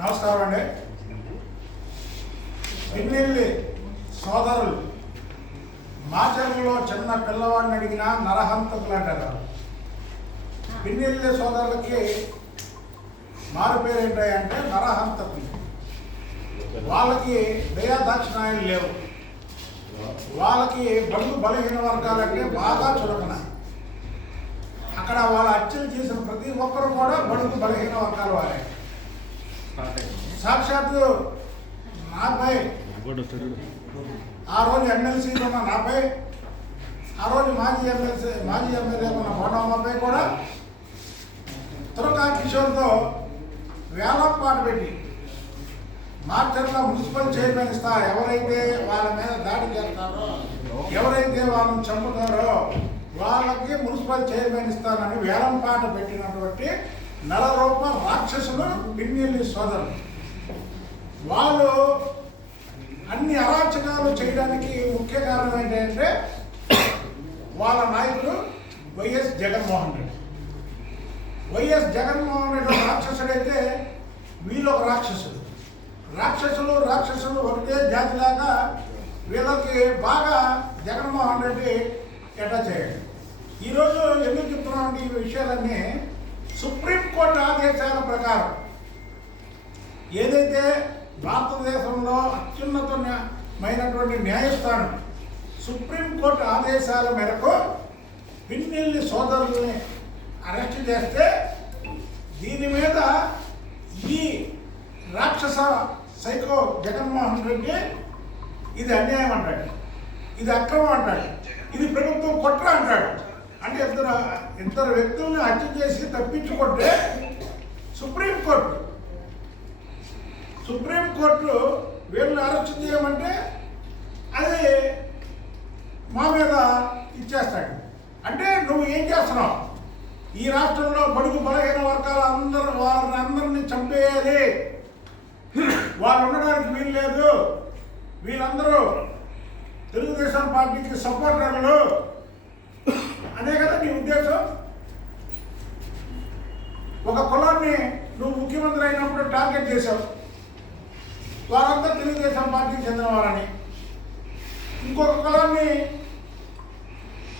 నమస్కారం అండి. పిన్నెల్లి సోదరులు మాచర్లలో చిన్న పిల్లవాడిని అడిగిన నరహంతకులు అంటారు. పిన్నెల్లి సోదరులకి మారు పేరు ఏంటంటే నరహంతకులు. వాళ్ళకి దయాదాక్షిణాయాలు లేవు. వాళ్ళకి బడుగు బలహీన వర్గాలంటే బాగా చులకన. అక్కడ వాళ్ళ హత్యలు చేసిన ప్రతి ఒక్కరు కూడా బడుగు బలహీన వర్గాల వారే. సాక్షాత్తు నాపై ఆ రోజు ఎమ్మెల్సీలో ఉన్న నాపై, ఆ రోజు మాజీ ఎమ్మెల్యే ఉన్న బోడమ్మపై కూడా తురకా కిషోర్తో వేలంపాట పెట్టి మార్చర్ల మున్సిపల్ చైర్మన్ ఇస్తా, ఎవరైతే వాళ్ళ మీద దాడి చేస్తారో, ఎవరైతే వాళ్ళని చంపుతారో వాళ్ళకి మున్సిపల్ చైర్మన్ ఇస్తానని వేలంపాట పెట్టినటువంటి నరరూప రాక్షసులు పిన్నెల్లి సోదరులు. వాళ్ళు అన్ని అరాచకాలు చేయడానికి ముఖ్య కారణం ఏంటంటే వాళ్ళ నాయకుడు వైఎస్ జగన్మోహన్ రెడ్డి. వైఎస్ జగన్మోహన్ రెడ్డి ఒక రాక్షసుడైతే వీళ్ళు ఒక రాక్షసుడు. రాక్షసులు ఒకటే జాతిలాగా వీళ్ళకి బాగా జగన్మోహన్ రెడ్డి అటాచ్ అయ్యాడు. ఈరోజు ఎందుకు చెప్తున్నామంటే ఈ విషయాలన్నీ సుప్రీంకోర్టు ఆదేశాల ప్రకారం ఏదైతే భారతదేశంలో అత్యున్నతమైనటువంటి న్యాయస్థానం సుప్రీంకోర్టు ఆదేశాల మేరకు పిన్నెల్లి సోదరుల్ని అరెస్ట్ చేస్తే దీని మీద ఈ రాక్షస సైకో జగన్మోహన్ రెడ్డి ఇది అన్యాయం అంటాడు, ఇది అక్రమం అంటాడు, ఇది ప్రభుత్వం కుట్ర అంటాడు. అంటే ఇద్దరు వ్యక్తుల్ని హత్య చేసి తప్పించుకుంటే సుప్రీంకోర్టు వీళ్ళని అరెస్ట్ చేయమంటే అది మా మీద ఇచ్చేస్తాడు. అంటే నువ్వు ఏం చేస్తున్నావు? ఈ రాష్ట్రంలో బడుగు బలహీన వర్గాల వారిని అందరినీ చంపేయాలి, వాళ్ళు ఉండడానికి వీలు లేదు, వీళ్ళందరూ తెలుగుదేశం పార్టీకి సపోర్టర్లు అనే కదా నీ ఉద్దేశం. ఒక కులాన్ని నువ్వు ముఖ్యమంత్రి అయినప్పుడు టార్గెట్ చేశావు, వారంతా తెలుగుదేశం పార్టీకి చెందినవారని. ఇంకొక కులాన్ని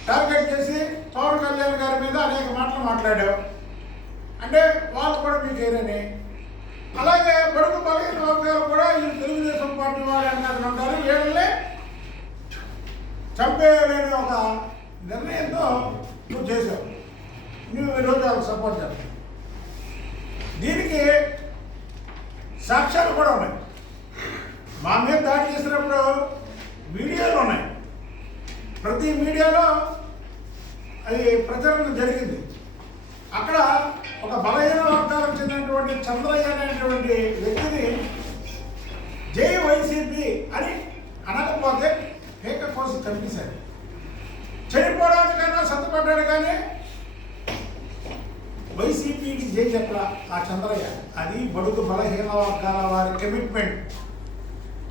టార్గెట్ చేసి పవన్ కళ్యాణ్ గారి మీద అనేక మాటలు మాట్లాడావు, అంటే వాళ్ళు కూడా మీకు ఏరని. అలాగే బడుగు బలహీన వర్గాలు కూడా ఈ తెలుగుదేశం పార్టీ వారు అన్నది ఉంటారు, వీళ్ళని చంపేయాలని ఒక నిర్ణయంతో నువ్వు చేసావు. నువ్వు ఈరోజు వాళ్ళకి సపోర్ట్ చేస్తావు. దీనికి సాక్ష్యాలు కూడా ఉన్నాయి. మా మీద దాడి చేసినప్పుడు వీడియోలు ఉన్నాయి, ప్రతి మీడియాలో అది ప్రచారం జరిగింది. అక్కడ ఒక బలహీన వర్గాలకు చెందినటువంటి చంద్రయ్య అనేటువంటి వ్యక్తిని జై వైసీపీ అని అనకపోతే కేక కోసి చంపేశారు. చనిపోవడానికైనా సత్తుపడ్డాడు, కానీ వైసీపీకి జై చెప్పలా ఆ చంద్రయ్య. అది బడుగు బలహీన వర్గాల వారి కమిట్మెంట్,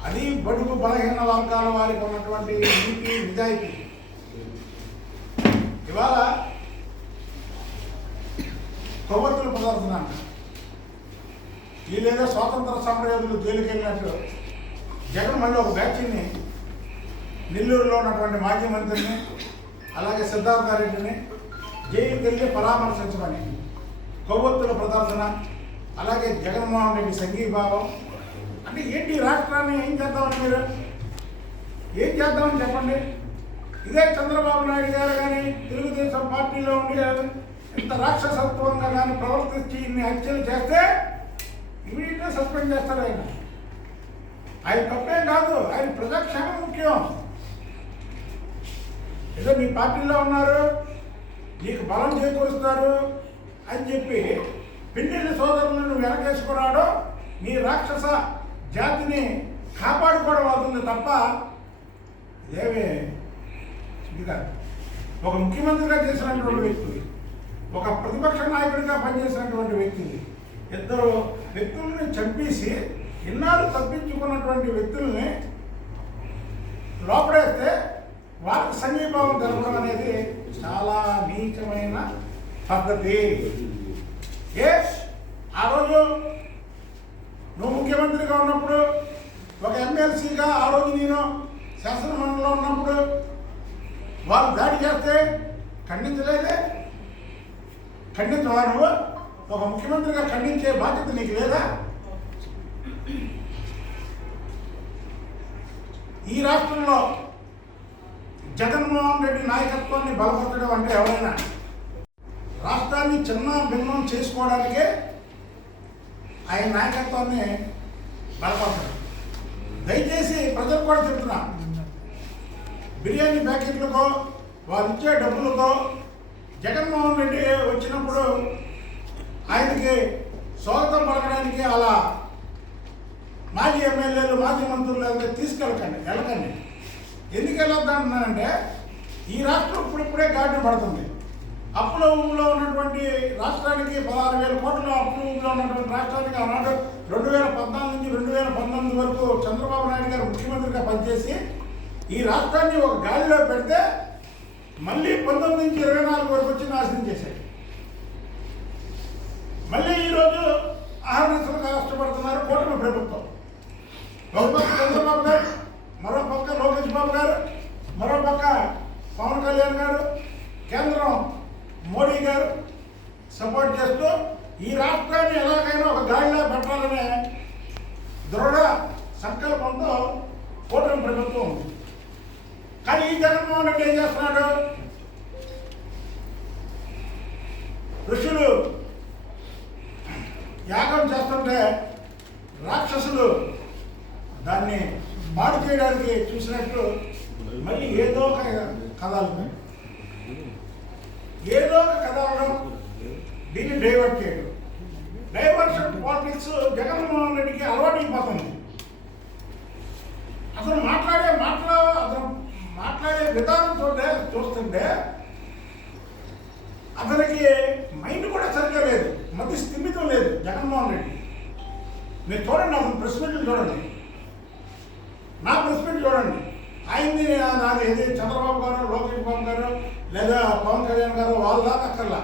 అది బడుగు బలహీన వర్గాల వారికి ఉన్నటువంటి నీతి నిజాయితీ. ఇవాళ కొవ్వొత్తుల ప్రదర్శన అంట, వీళ్ళేదో స్వాతంత్ర సమరయోధులు జైలుకి వెళ్ళినట్టు జగన్ మళ్ళీ ఒక బ్యాచ్ని నెల్లూరులో ఉన్నటువంటి మాజీ మంత్రిని అలాగే సిద్ధార్థారెడ్డిని జైలుకి వెళ్ళి పరామర్శించమని కొవ్వొత్తుల ప్రదర్శన, అలాగే జగన్మోహన్ రెడ్డి సంఘీభావం. అంటే ఏంటి రాష్ట్రాన్ని ఏం చేద్దామని మీరు ఏం చేద్దామని చెప్పండి. ఇదే చంద్రబాబు నాయుడు గారు కానీ తెలుగుదేశం పార్టీలో ఉండి ఇంత రాక్షసత్వంగా కానీ ప్రవర్తించి ఇన్ని హత్యలు చేస్తే ఇమీడియట్గా సస్పెండ్ చేస్తారు. ఆయన తప్పేం కాదు, ఆయన ప్రజాక్షేమం ముఖ్యం. ఏదో మీ పార్టీలో ఉన్నారు, నీకు బలం చేకూరుస్తారు అని చెప్పి పిన్నెల్లి సోదరులను నువ్వు వెనకేసుకున్నాడు, నీ రాక్షస జాతిని కాపాడుకోవడం అవుతుంది తప్ప ఇదేమి ఇది కాదు. ఒక ముఖ్యమంత్రిగా చేసినటువంటి వ్యక్తి, ఒక ప్రతిపక్ష నాయకుడిగా పనిచేసినటువంటి వ్యక్తిని, ఇద్దరు వ్యక్తుల్ని చంపేసి ఇన్నాళ్ళు తప్పించుకున్నటువంటి వ్యక్తుల్ని లోపడేస్తే వాళ్ళకి సంఘీభావం జరగడం అనేది చాలా నీచమైన పద్ధతి. ఆ రోజు ముఖ్యమంత్రిగా ఉన్నప్పుడు, ఒక ఎమ్మెల్సీగా ఆ రోజు నేను శాసనమండలిలో ఉన్నప్పుడు వాళ్ళు దాడి చేస్తే ఖండించలేదే? ఖండించవా నువ్వు? ఒక ముఖ్యమంత్రిగా ఖండించే బాధ్యత నీకు లేదా? ఈ రాష్ట్రంలో జగన్మోహన్ రెడ్డి నాయకత్వాన్ని బలపరచడం అంటే ఎవరైనా రాష్ట్రాన్ని చిన్న భిన్నం చేసుకోవడానికే ఆయన నాయకత్వాన్ని బలపరచడం. దయచేసి ప్రజలు కూడా చెప్తున్నా, బిర్యానీ ప్యాకెట్లకో వాళ్ళు ఇచ్చే డబ్బులకో జగన్మోహన్ రెడ్డి వచ్చినప్పుడు ఆయనకి స్వాగతం పలకడానికి అలా మాజీ ఎమ్మెల్యేలు మాజీ మంత్రులు వెళ్ళకండి. ఎందుకు వెళ్ళొద్దంటున్నానంటే ఈ రాష్ట్రం ఇప్పుడిప్పుడే గాడిన పడుతుంది. అప్పుల ఊళ్ళో ఉన్నటువంటి రాష్ట్రానికి 16,000 కోట్ల అప్పుల ఊళ్ళో ఉన్నటువంటి రాష్ట్రానికి ఆనాడు 2014 నుంచి 2019 వరకు చంద్రబాబు నాయుడు గారు ముఖ్యమంత్రిగా పనిచేసి ఈ రాష్ట్రాన్ని ఒక గాలిలో పెడితే మళ్ళీ 19 నుంచి 24 వరకు వచ్చి నాశనం చేశాడు. మళ్ళీ ఈరోజు ఆహర్నిశలుగా కష్టపడుతున్నారు కూటమి ప్రభుత్వం. ఒక పక్క చంద్రబాబు గారు, మరో పక్క లోకేష్ బాబు గారు, మరో పక్క పవన్ కళ్యాణ్ గారు, కేంద్రం మోడీ గారు సపోర్ట్ చేస్తూ ఈ రాష్ట్రాన్ని ఎలాగైనా ఒక గాడిలో పెట్టాలనే దృఢ సంకల్పంతో కూటమి ప్రభుత్వం ఉంది. కానీ ఈ జగన్మోహన్ రెడ్డి ఏం చేస్తున్నాడు? ఋషులు యాగం చేస్తుంటే రాక్షసులు దాన్ని పాడు చేయడానికి చూసినట్టు మళ్ళీ ఏదో ఒక కథలు దీన్ని డైవర్ట్ చేయడం. డైవర్షన్ పాలిటిక్స్ జగన్మోహన్ రెడ్డికి అలవాటైపోతుంది. అతను మాట్లాడే విధానం చూస్తుంటే అతనికి మైండ్ కూడా సరిగ్గా లేదు, మధ్య స్థిమితం లేదు జగన్మోహన్ రెడ్డి. మీరు చూడండి, అతను ప్రెస్ మీట్లు చూడండి, నా ప్రెస్ మీట్ చూడండి. ఆయన్ని నాది ఏది చంద్రబాబు గారు, లోకేష్ బాబు గారు లేదా పవన్ కళ్యాణ్ గారు వాళ్ళ దాకా అక్కర్లా.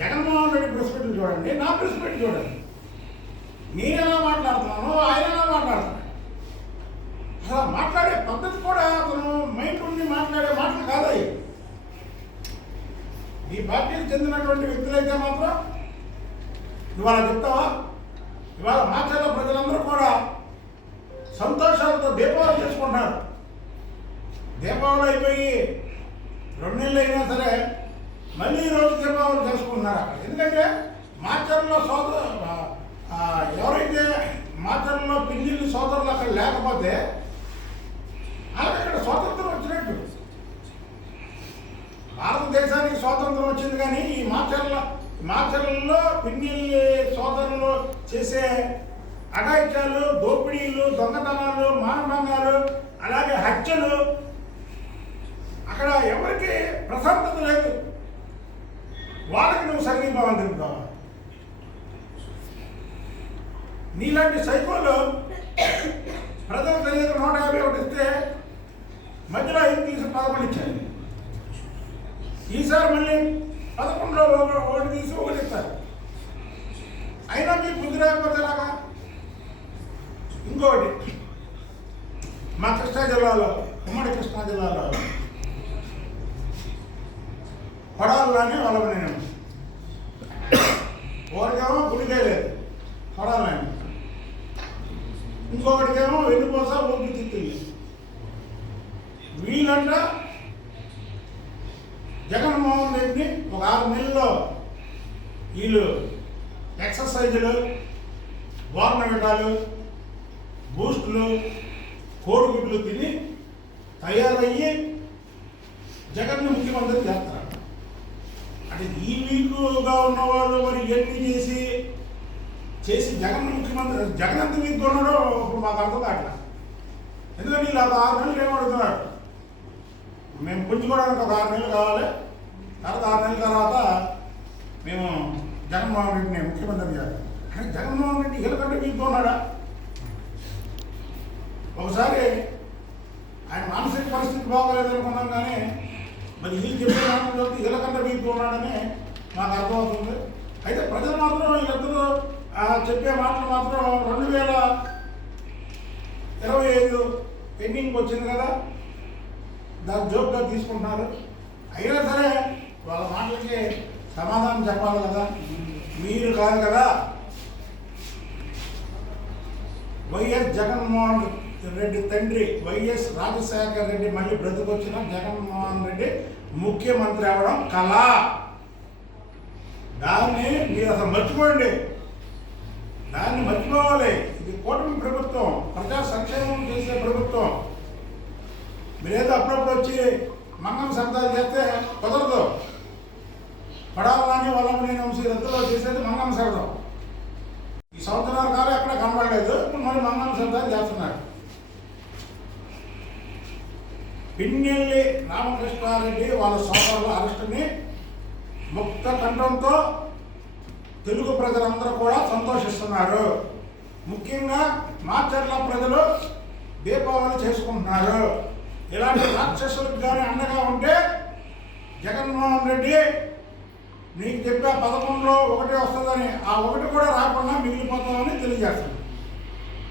జగన్మోహన్ రెడ్డి ప్రెస్ మీట్లు చూడండి, నా ప్రెస్ మీట్ చూడండి. నేను ఎలా మాట్లాడుతున్నాను, ఆయన ఎలా మాట్లాడుతున్నాను, అసలు మాట్లాడే పద్ధతి కూడా అతను మైండ్ ఉండి మాట్లాడే మాటలు కాదయ్యి. ఈ పార్టీకి చెందినటువంటి వ్యక్తులైతే మాత్రం ఇవాళ చెప్తావా? ఇవాళ మాచర్ల ప్రజలందరూ కూడా సంతోషాలతో దీపావళి చేసుకుంటున్నారు. దీపావళి అయిపోయి 2 నెలలు అయినా సరే మళ్ళీ ఈరోజు దీపావళి చేసుకుంటున్నారు అక్కడ. ఎందుకంటే మాచర్లలో ఎవరైతే మాచర్లలో పిండిల్ని సోదరులు అక్కడ లేకపోతే వాళ్ళకి అక్కడ స్వాతంత్రం వచ్చినట్టు. భారతదేశానికి స్వాతంత్రం వచ్చింది, కానీ ఈ మాచర్లలో పిండిల్ని సోదరులు చేసే అఘాయిత్యాలు, దోపిడీలు, దొంగతనాలు, మానభంగాలు, అలాగే హత్యలు, అక్కడ ఎవరికి ప్రశాంతత లేదు. వాళ్ళకి నువ్వు సంఘీభావం తెలుపుతావా? నీలాంటి సైకోలు ప్రజల తెలియక 151 ఇస్తే మధ్యలో 5 తీసి 11 ఇచ్చారు. ఈసారి మళ్ళీ 11లో 1 తీసి 1 ఇస్తారు. అయినా మీకు బుద్ధి రాకపోతే ఎలాగా? ఇంకోటి, మా కృష్ణా జిల్లాలో, ఉమ్మడి కృష్ణా జిల్లాలో కొడాలని వలవనేను ఒకరికేమో గుడికాయ లేదు కొడాలని, ఇంకొకటికేమో వెన్నుపోస ఊపి తిత్తిల్లి. వీళ్ళంట జగన్మోహన్ రెడ్డిని ఒక 6 నెలల్లో వీళ్ళు ఎక్సర్సైజులు, గవర్నమెంటాలు, బూస్టులు, కోడిగుడ్లు తిని తయారయ్యి జగన్ను ముఖ్యమంత్రి చేస్తారు. అంటే ఈ వీకుగా ఉన్నవాళ్ళు మరి ఎన్ని చేసి జగన్ ముఖ్యమంత్రి, జగన్ ఎంత వీక్గా ఉన్నాడో ఇప్పుడు మాకు అర్థం కావట్లా. ఎందుకంటే వీళ్ళు 6 నెలలు ఏమడుగుతున్నారు, మేము పుంజుకోవడానికి ఒక 6 నెలలు కావాలి, తర్వాత 6 నెలల తర్వాత మేము జగన్మోహన్ రెడ్డిని ముఖ్యమంత్రి చేయాలి. కానీ జగన్మోహన్ రెడ్డి వీళ్ళకంటే వీక్గా ఉన్నాడా? ఒకసారి ఆయన మానసిక పరిస్థితి బాగోలేదు అనుకున్నాం, కానీ మరి వీళ్ళు చెప్పే దాంట్లో వీళ్ళకంటే వీక్గా ఉన్నాడని మాకు అర్థమవుతుంది. అయితే ప్రజలు మాత్రం వీళ్ళిద్దరూ చెప్పే మాటలు మాత్రం 2025 పెండింగ్ వచ్చింది కదా, దాన్ని జోక్గా తీసుకుంటున్నారు. అయినా సరే వాళ్ళ మాటలకి సమాధానం చెప్పాలి కదా. మీరు కాదు కదా, వైఎస్ జగన్మోహన్ రెడ్డి తండ్రి వైఎస్ రాజశేఖర రెడ్డి మళ్ళీ బ్రతికొచ్చిన జగన్మోహన్ రెడ్డి ముఖ్యమంత్రి అవ్వడం కళ. దాన్ని మీరు అసలు మర్చిపోండి, దాన్ని మర్చిపోవాలి. ఇది కూటమి ప్రభుత్వం, ప్రజా సంక్షేమం చేసే ప్రభుత్వం. మీరేదో అప్పుడప్పుడు వచ్చి మంగం శబ్దాలు చేస్తే కుదరదు. పడాలని వాళ్ళని వంశీ రద్దులో చేసేది మంగం శబ్దం. ఈ సంవత్సరాల కాలం ఎక్కడ కనబడలేదు, మరి మంగం శబ్దాలు చేస్తున్నారు. పిన్నెల్లి రామకృష్ణారెడ్డి వాళ్ళ సోదరుల అరెస్టుని ముక్త కంఠంతో తెలుగు ప్రజలందరూ కూడా సంతోషిస్తున్నారు. ముఖ్యంగా మాచర్ల ప్రజలు దీపావళి చేసుకుంటున్నారు. ఇలాంటి రాక్షసులకు కానీ అండగా ఉంటే జగన్మోహన్ రెడ్డి నీకు చెప్పే 11లో 1 వస్తుందని, ఆ 1 కూడా రాకుండా మిగిలిపోతామని తెలియజేస్తుంది.